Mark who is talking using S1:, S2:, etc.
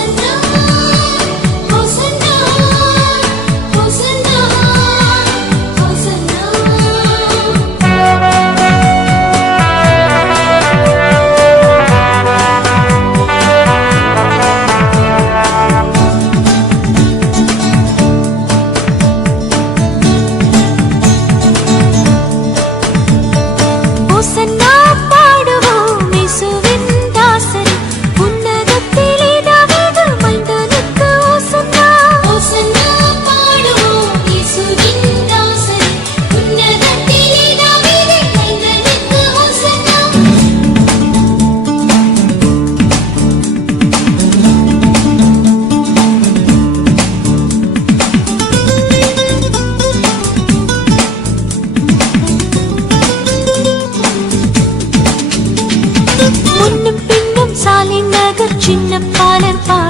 S1: to do சின்ன பாலர் பாட